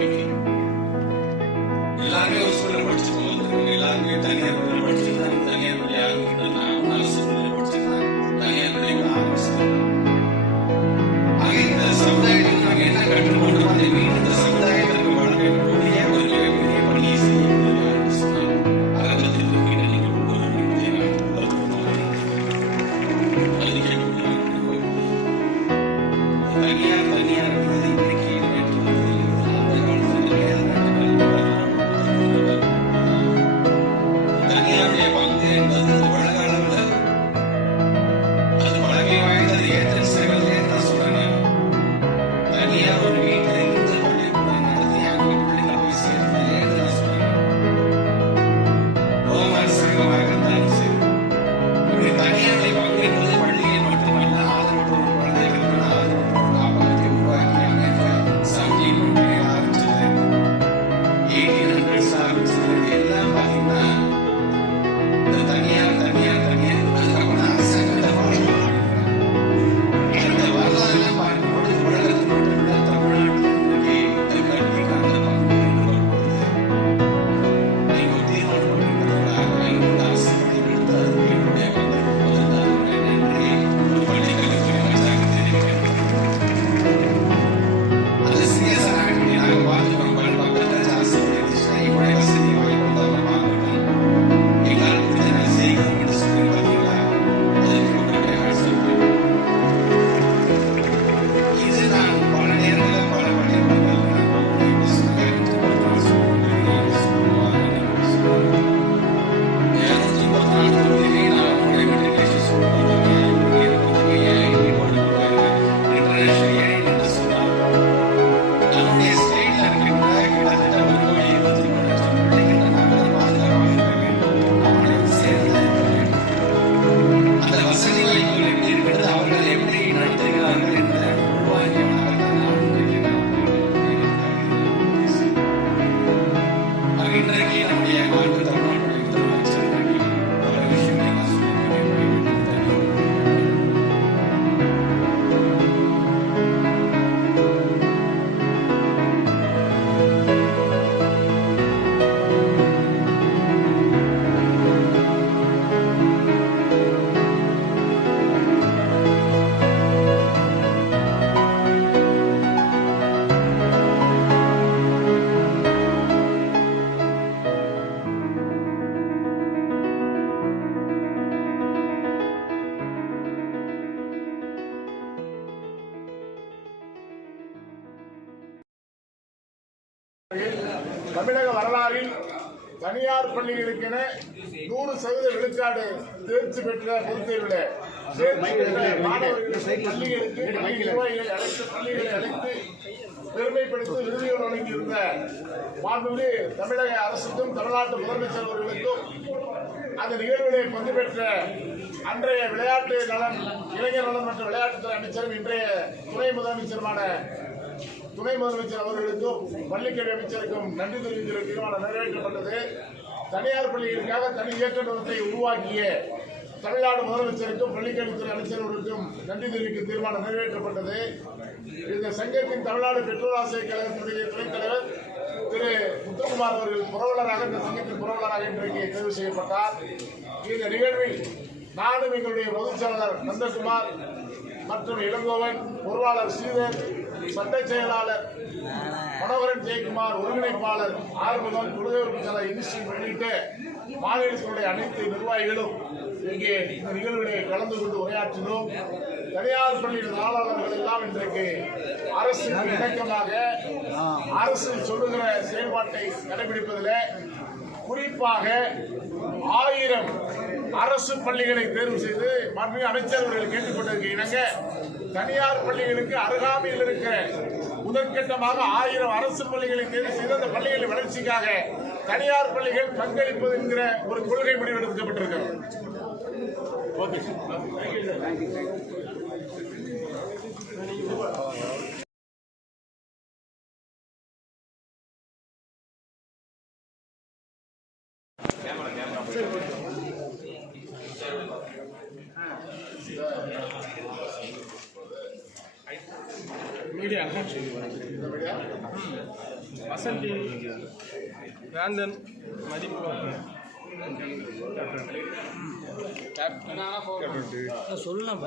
நம்பிக்கை. எல்லாருமே ஒரு சூழலை படிச்சுட்டு வந்திருக்கோம். எல்லாருமே தனியார் பள்ளியில் படிச்சிருக்காங்க. தனியார் பள்ளி ஆரம்பிக்கிறேன், நான் அரசு பள்ளியில் படிச்சிருக்கேன். தனியார் பள்ளியில் ஆரம்பிச்சிருக்கேன். ஆக இந்த சமுதாயத்தில் நாங்கள் என்ன கற்றுக்கொண்டோம், அதை மீண்டும் இந்த சமுதாயத்திற்கு வழங்கக்கூடிய ஒரு மிகப்பெரிய பணியை செய்யக்கூடிய சொன்னார். அரங்கத்தில் இருக்கிற நீங்கள் ஒவ்வொருவருடைய தனியார் இன்றைக்கு அந்த காலத்தில் தனியாருடைய பங்கு என்பது உலக அளவில் அது பழமை வாய்ந்தது. ஏற்றல் சேவைகள் தான் சொல்றேன். தனியார் ஒரு வீட்டில் இருந்து பள்ளிக்கூடம் நடத்தி அங்கே பிள்ளைகளை போய் சேர்ந்தது தான் சொல்றேன். ரோமர் சங்கமாகத்தான் சரி. இப்படி தனியாருடைய பங்கு என்பது பள்ளியில் மட்டுமல்ல, ஆதரவற்றோர் குழந்தைகளுக்கான ஆதரவற்றோர் காப்பகத்தை உருவாக்கி அங்கே சமையை கொண்டு ஆரம்பிச்சது 1800s ஆரம்பிச்சது. எல்லாம் பார்த்தீங்கன்னா இந்த தனியார் அதுக்கப்புறம் அரசாங்கத்தை வாழ்க்கை அந்த வரலாறுலாம் பார்க்கும்போது உலகத்தில் மட்டுமல்ல, தமிழ்நாட்டில் இந்த கல்விக்கான பங்கு என்று நீங்க ஒரு தீர்மானம் பண்ணிருக்கிறதுனால அரசு பள்ளிகள் எடுத்து அது என்னுடைய பங்கு நன்றி ஒரு பள்ளி கல்வித்துறை அமைச்சராக தெரிவிக்கிறேன். அது சிஎஸ்ஆர் ஆகக்கூடிய நாங்கள் பார்த்துக்கிறோம். பக்கத்தில் அரசு இருந்துச்சுன்னா என்னுடைய வசதி வாய்ப்பு வந்து அவங்க பார்க்கணும். எங்களால் முடிஞ்ச நான் செய்கிறோம் என்று சொல்லி பார்த்தீங்களா, அதுக்கு உங்களுடைய ஆட்சி. இது நான் பல நேரங்களில் பல பள்ளிக்கூடங்கள் நம்முடைய ஸ்டேட்ல இருக்கின்ற கிட்டத்தட்ட 1,23 லட்சம் பிள்ளைகள் நாங்கள் பாதுகாப்பாக இருக்க வேண்டும். அவர்களை சேர்ந்து இருக்க வேண்டும். அந்த வசதி வாய்ப்புகள் எப்படி இருக்கிறது, அவர்கள் எப்படி நடத்துகிறார்கள் என்ற உள்வாங்கியவனாக நான் இன்றைக்கு நம்முடைய மாற்று தமிழ்நாட்டுடைய முதலமைச்சர் இன்றைக்கு பல விஷயங்களை நான் சொல்லியிருக்கிறேன். தமிழக வரலாறில் தனியார் பள்ளிகளுக்கென 100% விழுக்காடு தேர்ச்சி பெற்ற பொதுத் தேர்வில் தேர்ச்சி பெற்ற மாணவர்களுக்கு பள்ளிகளுக்கு நிர்வாகிகளை அழைத்து பெருமைப்படுத்தி விருதுகள் வழங்கியிருந்த மாண்புமிகு தமிழக அரசுக்கும் தமிழ்நாட்டு முதலமைச்சர் அவர்களுக்கும் அந்த நிகழ்விலே பங்கு பெற்ற அன்றைய விளையாட்டு நலன், இளைஞர் நலன் மற்றும் விளையாட்டுத்துறை அமைச்சரும் இன்றைய துணை முதலமைச்சர் அவர்களுக்கும் பள்ளிக்கல்வி அமைச்சருக்கும் நன்றி தெரிவித்திருக்கிறோம். நிறைவேற்றப்பட்டது. தனியார் பள்ளிகளுக்காக தனி இயக்கத்தை உருவாக்கிய தமிழ்நாடு முதலமைச்சருக்கும் பள்ளிக்கல்வித்துறை அமைச்சர்களுக்கும் நன்றி தெரிவிக்கும் தீர்மானம் நிறைவேற்றப்பட்டது. இந்த சங்கத்தின் தமிழ்நாடு பெற்றோர் ஆசிரியர் கழகத்தினுடைய துணைத் தலைவர் திரு முத்துக்குமார் அவர்கள் புரவலராக இந்த சங்கத்தின் புரவலராக இன்றைக்கு தேர்வு செய்யப்பட்டார். இந்த நிகழ்வில் நானும் எங்களுடைய பொதுச் செயலாளர் நந்தகுமார் மற்றும் இளங்கோவன், பொருளாளர் ஸ்ரீதர், சட்ட செயலாளர் மனோகரன் ஜெயக்குமார், ஒருங்கிணைப்பாளர் ஆறுமுகம், குலதெய்வ இன்ஸ்டியூட் உள்ளிட்ட மாநிலத்தினுடைய அனைத்து நிர்வாகிகளும் இங்கே இந்த நிகழ்விலே கலந்து கொண்டு உரையாற்றினோம். தனியார் பள்ளியின் ஆளாளர்கள் எல்லாம் இன்றைக்கு அரசுக்கு இணக்கமாக அரசு சொல்லுகிற செயல்பாட்டை கடைபிடிப்பதில் குறிப்பாக 1000 அரசு பள்ளிகளை தேர்வு செய்து மாண்புமிகு அமைச்சர் அவர்கள் கேட்டுக்கொண்டிருக்க இணங்க தனியார் பள்ளிகளுக்கு அருகாமையில் இருக்கிற முதற்கட்டமாக 1000 அரசு பள்ளிகளை தேர்வு செய்து அந்த பள்ளிகளின் வளர்ச்சிக்காக தனியார் பள்ளிகள் பங்களிப்பது என்கிற ஒரு கொள்கை முடிவெடுக்கப்பட்டிருக்கிறது. ஓகே மீடியா வசந்தி வேந்தன் மதிப்பு சொல்லலாம்